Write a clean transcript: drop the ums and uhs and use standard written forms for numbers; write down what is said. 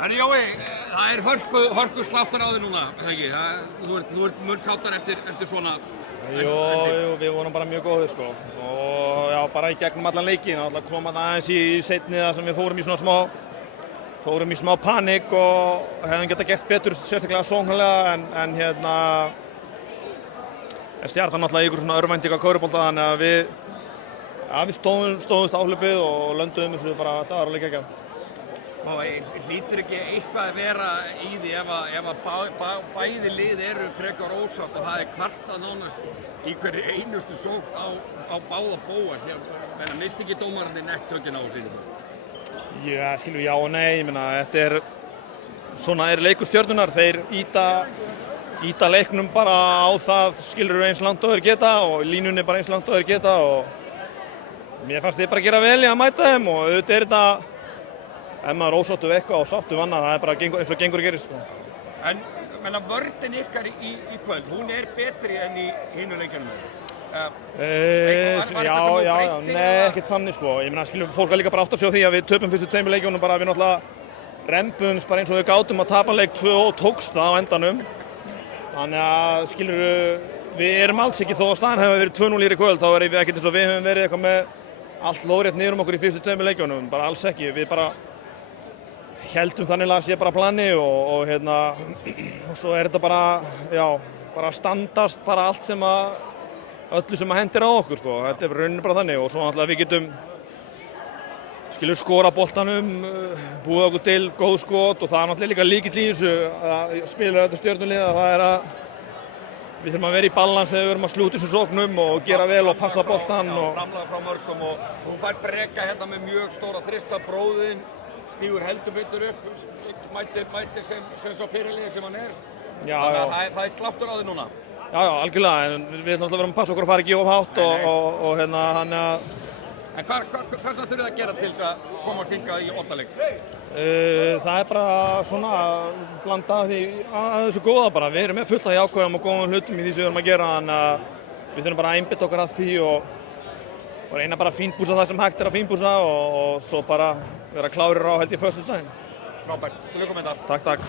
Herri Jói, það hörku sláttar á þig núna, ekki? Þú ert munnkátar eftir svona... Jú, við vorum bara mjög góðir sko. Og já, bara í gegnum allan leikinn. Það kom aðeins í seinni þar sem við fórum í smá panik og hefðum getað gert betur, sérstaklega sóknarlega, en Stjarnan náttúrulega í ykkur svona örvæntinga körubolta, þannig að við stóðumst áhlaupið og lönduðum þessu bara dagalega ekki. Hlýtur ekki eitthvað að vera í því ef að bæði lið eru frekar ósátt og það kvartað nánast í hverju einustu sókn á báða bóa, en misti ekki dómararnir nekt tökin á þessu? Já, skilur, já og nei, ég meina, svona er leikur Stjörnunnar, þeir íta leiknum bara á það, skilur eins langt og þeir geta og línunni bara eins langt og þeir geta og mér fannst þeir bara gera vel í að mæta þeim og auðvitað er þetta, ef maður er ósáttur við eitthvað og sáttur við annað, það er bara eins og gengur gerist. En vörnin ykkar í kvöld, hún er betri enn í hinu leikjunum? Já, nei, ekkert þannig sko. Ég meina, skilur, fólk var líka bara átt að sjá því að við töpum fyrstu tveimur leikjunum bara að við náttúrulega rembumst bara eins og við gátum að tapa leik 2 og tókst það á endanum. Þannig að, skilur, við erum alls ekki þó að staðan hefur verið 2-0 í kvöld, þá er við ekkert eins og við höfum verið eitthvað með allt lóðrétt niður okkur í fyrstu tveimur leikjunum, bara alls ekki. Við bara héldum þannig að sé bara plani og svo er þetta bara, já, bara standast bara allt sem öllu sem hendir á okkur sko. Þetta er rauninni bara þannig og svo náttúrulega við getum skora boltanum, búið okkur til góð skot og það er náttúrulega líka lykill í þessu að spila þetta Stjörnulið, það er að við þurfum að vera í balans þegar við erum að slúta þessum sóknum og gera vel og passa boltan og framlag frá mörkum og hún fær breka hérna með mjög stóra þrista, bróðinn stígur heldur betur upp, mætir sem svo fyrirliði sem hann er. Þannig að það er sláttur á þig núna. Já, algjörlega, en við ætlum alltaf að vera að passa okkur að fara ekki of hátt og hann að... En hvað þurfið það að gera til þess að komast hingað í 8 leik? Það er bara svona að blanda því að þessu góða bara. Við erum með fullt af jákvæðum og góðum hlutum í því sem við erum að gera, þannig að við þurfum bara að einbeita okkur að því og reyna bara að fínbúsa það sem hægt er að fínbúsa og svo bara vera klárir á held ég föstudaginn. Frábært, til lukku með þetta. Takk.